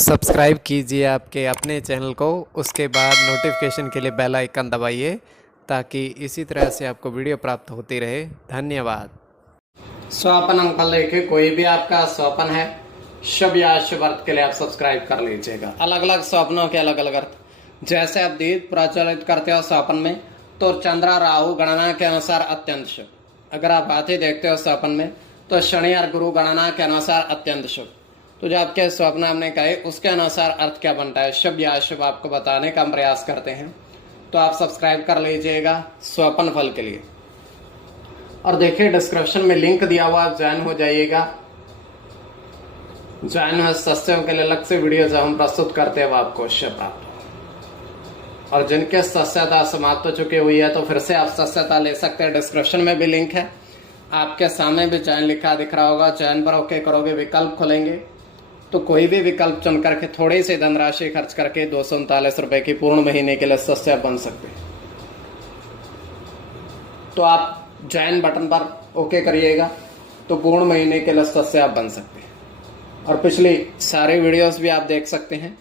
Subscribe कीजिए आपके अपने चैनल को, उसके बाद नोटिफिकेशन के लिए बेल आइकन दबाइए ताकि इसी तरह से आपको वीडियो प्राप्त होती रहे। धन्यवाद। स्वप्न अंक लेके कोई भी आपका स्वप्न है, शुभ या अशुभ अर्थ के लिए आप सब्सक्राइब कर लीजिएगा। अलग अलग स्वप्नों के अलग अलग अर्थ, जैसे आप दीप प्रज्वलित करते हो स्वप्न में तो चंद्र राहु गणना के अनुसार अत्यंत शुभ। अगर आप हाथी देखते हो स्वप्न में तो शनि और गुरु गणना के अनुसार अत्यंत शुभ। तो जो आपके स्वप्न हमने कहे उसके अनुसार अर्थ क्या बनता है, शुभ या अशुभ, आपको बताने का हम प्रयास करते हैं। तो आप सब्सक्राइब कर लीजिएगा स्वप्न फल के लिए। और देखिए डिस्क्रिप्शन में लिंक दिया हुआ, आप ज्वाइन हो जाइएगा। ज्वाइन हो, सस्यों के लिए अलग से वीडियो जब हम प्रस्तुत करते हैं वो आपको अवश्य प्राप्त हो। और जिनके सस्यता समाप्त हो चुकी हुई है तो फिर से आप सस्यता ले सकते हैं। डिस्क्रिप्शन में भी लिंक है, आपके सामने भी चयन लिखा दिख रहा होगा। चयन पर ओके करोगे, विकल्प खुलेंगे तो कोई भी विकल्प चुन करके थोड़ी सी धनराशि खर्च करके 239 रुपए की पूर्ण महीने के लिए सदस्य बन सकते हैं। तो आप ज्वाइन बटन पर ओके करिएगा तो पूर्ण महीने के लिए सदस्य आप बन सकते हैं। और पिछली सारी वीडियोस भी आप देख सकते हैं।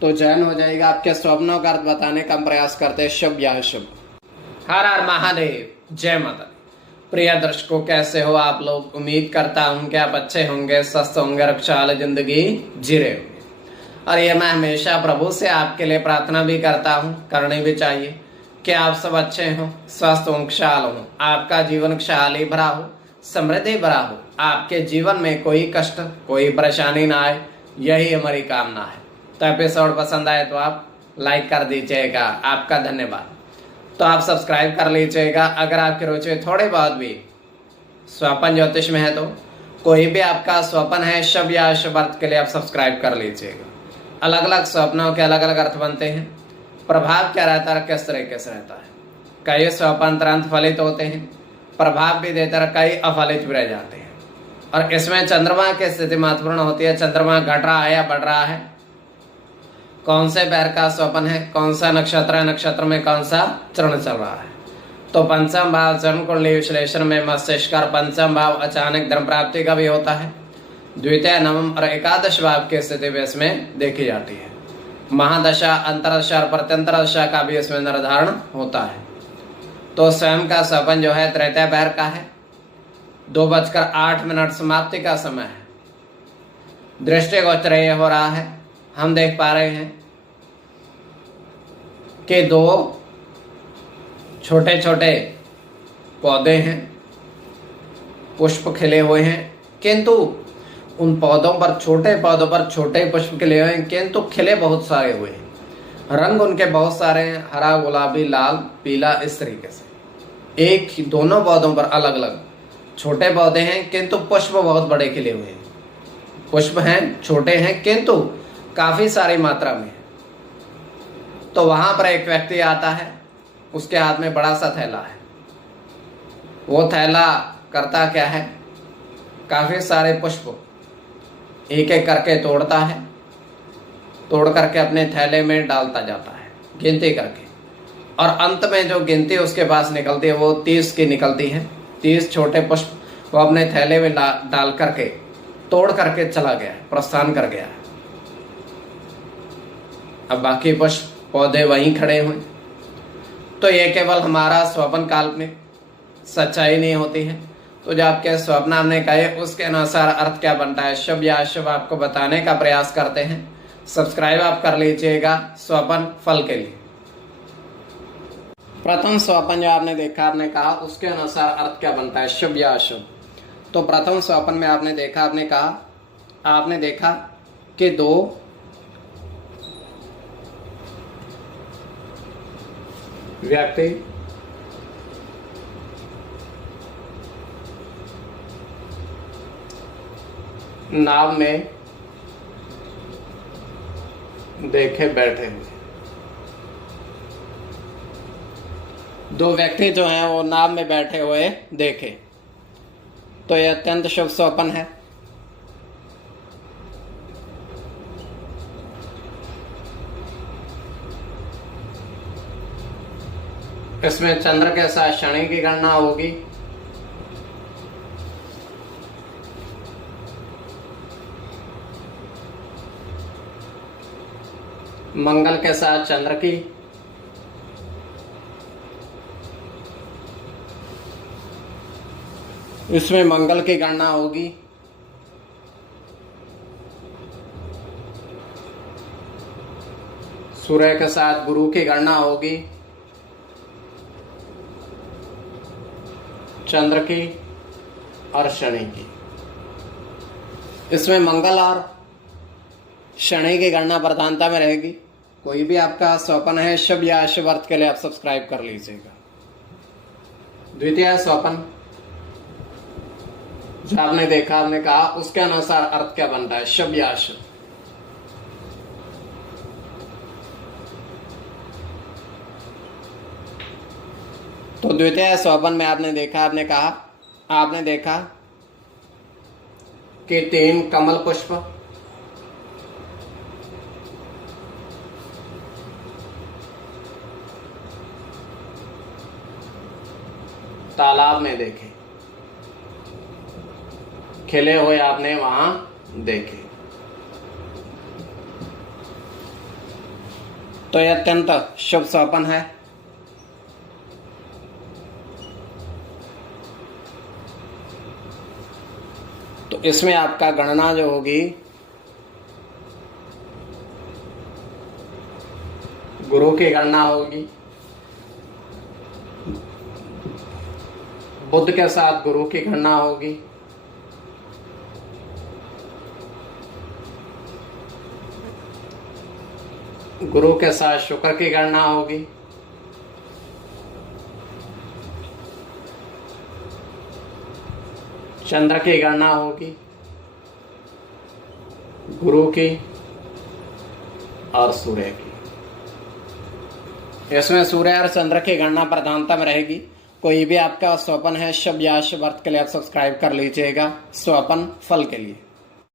तो ज्वाइन हो जाएगा। आपके स्वप्नों का अर्थ बताने का हम प्रयास करते हैं, शुभ या अशुभ। हर हर महादेव, जय माता। प्रिय दर्शकों, कैसे हो आप लोग? उम्मीद करता हूं कि आप अच्छे होंगे, स्वस्थ होंगे, रक्षाल जिंदगी जी रहे होंगे। और ये मैं हमेशा प्रभु से आपके लिए प्रार्थना भी करता हूं, करनी भी चाहिए कि आप सब अच्छे हों, स्वस्थ हों, खुशहाल हों, आपका जीवन खुशहाली भरा हो, समृद्धि भरा हो, आपके जीवन में कोई कष्ट कोई परेशानी ना आए, यही हमारी कामना है। तो एपिसोड पसंद आए तो आप लाइक कर दीजिएगा, आपका धन्यवाद। तो आप सब्सक्राइब कर लीजिएगा। अगर आपकी रुचि थोड़ी बहुत भी स्वप्न ज्योतिष में है तो कोई भी आपका स्वप्न है, शुभ या अशुभ अर्थ के लिए आप सब्सक्राइब कर लीजिएगा। अलग अलग स्वप्नों के अलग अलग अर्थ बनते हैं। प्रभाव क्या रहता है, किस तरीके से रहता है। कई स्वप्न तुरंत फलित होते हैं, प्रभाव भी देते हैं, कई अफलित भी रह जाते हैं। और इसमें चंद्रमा की स्थिति महत्वपूर्ण होती है। चंद्रमा घट रहा है या बढ़ रहा है, कौन से पैर का स्वप्न है, कौन सा नक्षत्र है, नक्षत्र में कौन सा चरण चल रहा है। तो पंचम भाव जन्म कुंडली विश्लेषण में मस्तिष्क और पंचम भाव अचानक धन प्राप्ति का भी होता है। द्वितीय, नवम और एकादश भाव की स्थिति भी इसमें देखी जाती है। महादशा, अंतरदशा और प्रत्यंतर दशा का भी इसमें निर्धारण होता है। तो स्वयं का स्वप्न जो है तृतीय पैर का है। 2:08 समाप्ति का समय है। दृष्टिगोचर ये हो रहा है, हम देख पा रहे हैं कि दो छोटे छोटे पौधे हैं, पुष्प खिले हुए हैं, किंतु उन पौधों पर, छोटे पौधों पर छोटे पुष्प खिले हुए हैं, किंतु खिले बहुत सारे हुए हैं। रंग उनके बहुत सारे हैं, हरा, गुलाबी, लाल, पीला, इस तरीके से। एक ही दोनों पौधों पर अलग अलग छोटे पौधे हैं, किंतु पुष्प बहुत बड़े खिले हुए हैं। पुष्प हैं, छोटे हैं, किंतु काफी सारी मात्रा में। तो वहां पर एक व्यक्ति आता है, उसके हाथ में बड़ा सा थैला है। वो थैला करता क्या है, काफी सारे पुष्प एक एक करके तोड़ता है, तोड़ करके अपने थैले में डालता जाता है गिनती करके। और अंत में जो गिनती उसके पास निकलती है वो 30 की निकलती है। 30 छोटे पुष्प वो अपने थैले में डाल करके तोड़ करके चला गया, प्रस्थान कर गया। अब बाकी पुष्प पौधे वहीं खड़े हुए। तो ये केवल हमारा स्वप्न काल्पनिक, सच्चाई नहीं होती है। तो जो आपके स्वप्न हमने कहे उसके अनुसार अर्थ क्या बनता है, शुभ या अशुभ, आपको बताने का प्रयास करते हैं। सब्सक्राइब आप कर लीजिएगा स्वप्न फल के लिए। प्रथम स्वप्न जो आपने देखा, आपने कहा उसके अनुसार अर्थ क्या बनता है, शुभ या अशुभ। तो प्रथम स्वप्न में आपने देखा, आपने कहा, आपने देखा कि दो व्यक्ति नाव में देखे बैठे हुए। दो व्यक्ति जो हैं वो नाव में बैठे हुए देखे। तो यह अत्यंत शुभ स्वप्न है। इसमें चंद्र के साथ शनि की गणना होगी। मंगल के साथ चंद्र की, इसमें मंगल की गणना होगी। सूर्य के साथ गुरु की गणना होगी, चंद्र की और शनि की। इसमें मंगल और शनि की गणना प्रधानता में रहेगी। कोई भी आपका स्वपन है शुभ या अशुभ अर्थ के लिए आप सब्सक्राइब कर लीजिएगा। द्वितीय स्वपन जो आपने देखा, आपने कहा, उसके अनुसार अर्थ क्या बनता है, शुभ या अशुभ। तो द्वितीय स्वपन में आपने देखा, आपने देखा कि 3 कमल पुष्प तालाब में देखे, खिले हुए आपने वहां देखे। तो यह अत्यंत शुभ स्वपन है। तो इसमें आपका गणना जो होगी, गुरु की गणना होगी, बुध के साथ गुरु की गणना होगी, गुरु के साथ शुक्र की गणना होगी, चंद्र की गणना होगी, गुरु की और सूर्य की। इसमें सूर्य और चंद्र की गणना प्रधानता में रहेगी। कोई भी आपका स्वपन है शुभ या अशुभ अर्थ के लिए आप सब्सक्राइब कर लीजिएगा स्वपन फल के लिए।